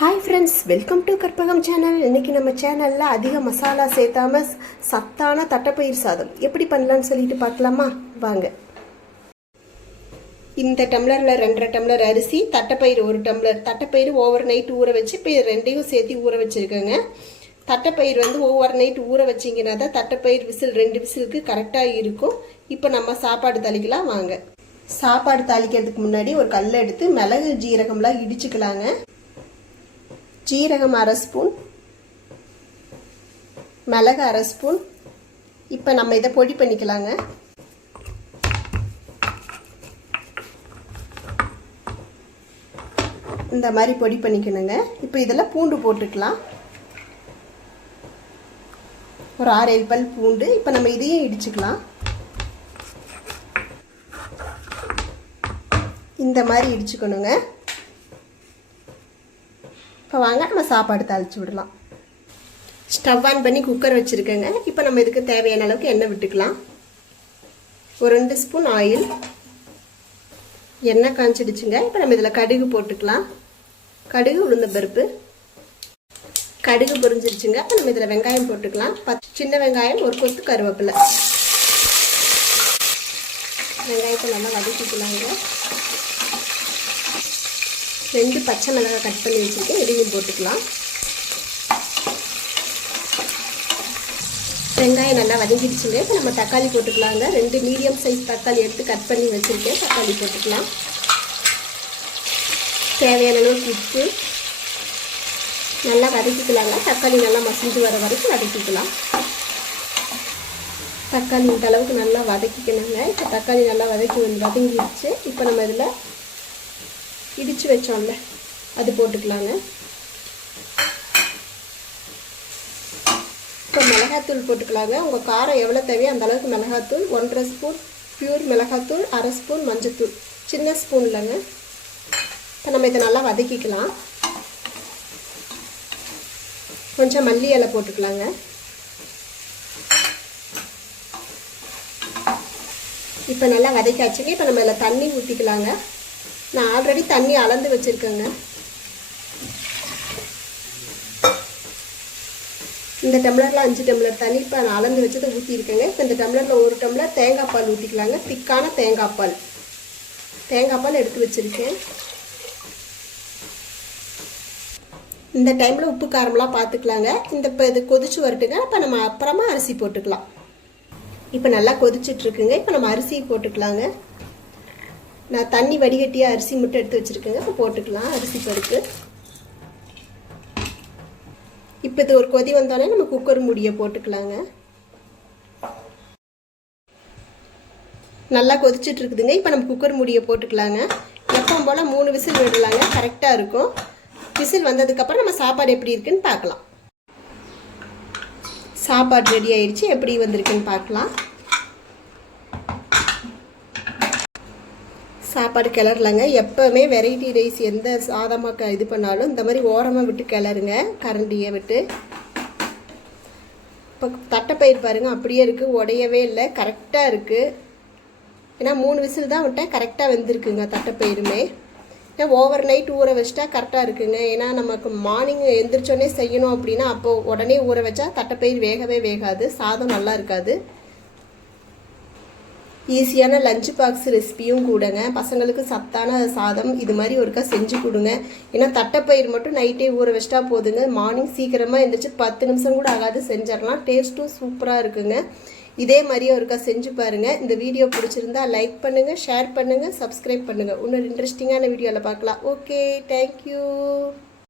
Hi friends welcome to Karpagam channel இன்றைக்கி நம்ம சேனலில் அதிக மசாலா சேர்த்தாம சத்தான தட்டைப்பயிர் சாதம். எப்படி பண்ணலான்னு சொல்லிட்டு பார்க்கலாமா? வாங்க. இந்த டம்ளரில் ரெண்டரை டம்ளர் அரிசி தட்டைப்பயிறு ஒரு டம்ளர். தட்டைப்பயிறு ஓவர் நைட் ஊற வச்சு இப்போ ரெண்டையும் சேர்த்து ஊற வச்சுருக்கேங்க. தட்டைப்பயிர் வந்து ஓவர் நைட் ஊற வச்சிங்கன்னா தான் தட்டைப்பயிர் விசில் ரெண்டு விசிலுக்கு கரெக்டாக இருக்கும். இப்போ நம்ம சாப்பாடு தாளிக்கலாம் வாங்க. சாப்பாடு தாளிக்கிறதுக்கு முன்னாடி ஒரு கல்லை எடுத்து மிளகு ஜீரகம்லாம் இடிச்சுக்கலாங்க. ஜீரகம் அரை ஸ்பூன் மிளகு அரை ஸ்பூன். இப்போ நம்ம இதை பொடி பண்ணிக்கலாங்க. இந்த மாதிரி பொடி பண்ணிக்கணுங்க. இப்போ இதில் பூண்டு போட்டுக்கலாம். ஒரு ஆறு ஏழு பல் பூண்டு. இப்போ நம்ம இதையும் இடிச்சுக்கலாம். இந்த மாதிரி இடிச்சுக்கணுங்க. இப்போ வாங்க நம்ம சாப்பாடு தாளித்து விடலாம். ஸ்டவ் ஆன் பண்ணி குக்கர் வச்சுருக்கேங்க. இப்போ நம்ம இதுக்கு தேவையான அளவுக்கு எண்ணெய் விட்டுக்கலாம். ஒரு ரெண்டு ஸ்பூன் ஆயில் எண்ணெய் காய்ச்சிடுச்சுங்க இப்போ நம்ம இதில் கடுகு போட்டுக்கலாம். கடுகு உளுந்த பருப்பு. கடுகு பொரிஞ்சிருச்சுங்க. இப்போ நம்ம இதில் வெங்காயம் போட்டுக்கலாம். பத்து சின்ன வெங்காயம் ஒரு கொத்து கருவேப்பிலை. வெங்காயத்தை நல்லா வதக்கிக்கலாங்க. ரெண்டு பச்சை மிளகாய் கட் பண்ணி வச்சுருக்கேன். இதையும் போட்டுக்கலாம். வெங்காயம் நல்லா வதங்கிடுச்சுங்க. இப்போ நம்ம தக்காளி போட்டுக்கலாங்க. ரெண்டு மீடியம் சைஸ் தக்காளி எடுத்து கட் பண்ணி வச்சுருக்கேன். தக்காளி போட்டுக்கலாம். தேவையான அளவுக்கு உப்பு. நல்லா வதக்கிக்கலாங்க. தக்காளி நல்லா மசிஞ்சு வர வரைக்கும் வதக்கிக்கலாம். தக்காளி இந்த அளவுக்கு நல்லா வதக்கிக்கணுங்க. இப்போ தக்காளி நல்லா வதக்கி வந்து வதங்கிடுச்சு. இப்போ நம்ம இதில் இடித்து வச்சோம்ல அது போட்டுக்கலாங்க. இப்போ மிளகாத்தூள் போட்டுக்கலாங்க. உங்கள் காரம் எவ்வளோ தேவையோ அந்த அளவுக்கு மிளகாத்தூள் ஒன்றரை ஸ்பூன் பியூர் மிளகாத்தூள் அரை ஸ்பூன் மஞ்சத்தூள். சின்ன ஸ்பூன் இல்லைங்க. இப்போ நம்ம இதை நல்லா வதக்கிக்கலாம். கொஞ்சம் மல்லி இலை போட்டுக்கலாங்க. இப்போ நல்லா வதக்காச்சுங்க. இப்போ நம்ம இதில் தண்ணி ஊற்றிக்கலாங்க நான் ஆல்ரெடி தண்ணி அளந்து வச்சுருக்கேங்க. இந்த டம்ளரில் அஞ்சு டம்ளர் தண்ணி இப்போ நான் அளந்து வச்சதை ஊற்றிருக்கேங்க இப்போ இந்த டம்ளரில் ஒரு டம்ளர் தேங்காய் பால் ஊற்றிக்கலாங்க திக்கான தேங்காய் பால். தேங்காய் பால் எடுத்து வச்சுருக்கேன். இந்த டைமில் உப்பு காரம்லாம் பார்த்துக்கலாங்க இந்த இப்போ இது கொதிச்சு வரட்டுங்க. இப்போ நம்ம அப்புறமா அரிசி போட்டுக்கலாம். இப்போ நல்லா கொதிச்சுட்ருக்குங்க இப்போ நம்ம அரிசி போட்டுக்கலாங்க. நான் தண்ணி வடிகட்டியாக அரிசி மட்டும் எடுத்து வச்சுருக்கேங்க போட்டுக்கலாம். அரிசி பருப்பு. இப்போ இது ஒரு கொதி வந்தோடனே நம்ம குக்கர் மூடியை போட்டுக்கலாங்க. நல்லா கொதிச்சுட்டு இருக்குதுங்க. இப்போ நம்ம குக்கர் முடியை போட்டுக்கலாங்க. எப்பவும் போல் மூணு விசில் விடலாங்க. கரெக்டாக இருக்கும். விசில் வந்ததுக்கப்புறம் நம்ம சாப்பாடு எப்படி இருக்குன்னு பார்க்கலாம். சாப்பாடு ரெடி ஆயிடுச்சு. எப்படி வந்திருக்குன்னு பார்க்கலாம். சாப்பாடு கிளறலங்க. எப்போவுமே வெரைட்டி ரைஸ் எந்த சாதமாக இது பண்ணாலும் இந்த மாதிரி ஓரமாக விட்டு கிளறுங்க. கரண்டியை விட்டு. இப்போ தட்டைப்பயிர் பாருங்கள் அப்படியே இருக்குது உடையவே இல்லை. கரெக்டாக இருக்குது ஏன்னா மூணு விசில் தான் விட்டேன். கரெக்டாக வெந்திருக்குங்க தட்டைப்பயிருமே. ஏன்னா ஓவர் நைட் ஊற வச்சிட்டா கரெக்டாக இருக்குங்க. ஏன்னா நமக்கு மார்னிங் எந்திரிச்சோடனே செய்யணும் அப்படின்னா அப்போது உடனே ஊற வச்சா தட்டைப்பயிர் வேகவே வேகாது. சாதம் நல்லா இருக்காது. ஈஸியான லஞ்ச் பாக்ஸ் ரெசிபியும் கூடங்க. பசங்களுக்கு சத்தான சாதம் இது மாதிரி ஒருக்கா செஞ்சு கொடுங்க. ஏன்னா தட்டைப்பயிர் மட்டும் நைட்டே ஊற வச்சிட்டா போதுங்க. மார்னிங் சீக்கிரமாக எழுந்திரிச்சு பத்து நிமிஷம் கூட ஆகாது செஞ்சிடலாம். டேஸ்ட்டும் சூப்பராக இருக்குங்க. இதே மாதிரியே ஒருக்கா செஞ்சு பாருங்கள் இந்த வீடியோ பிடிச்சிருந்தா லைக் பண்ணுங்கள் ஷேர் பண்ணுங்கள் சப்ஸ்கிரைப் பண்ணுங்கள் இன்னொரு இன்ட்ரெஸ்டிங்கான வீடியோவில் பார்க்கலாம். Okay thank you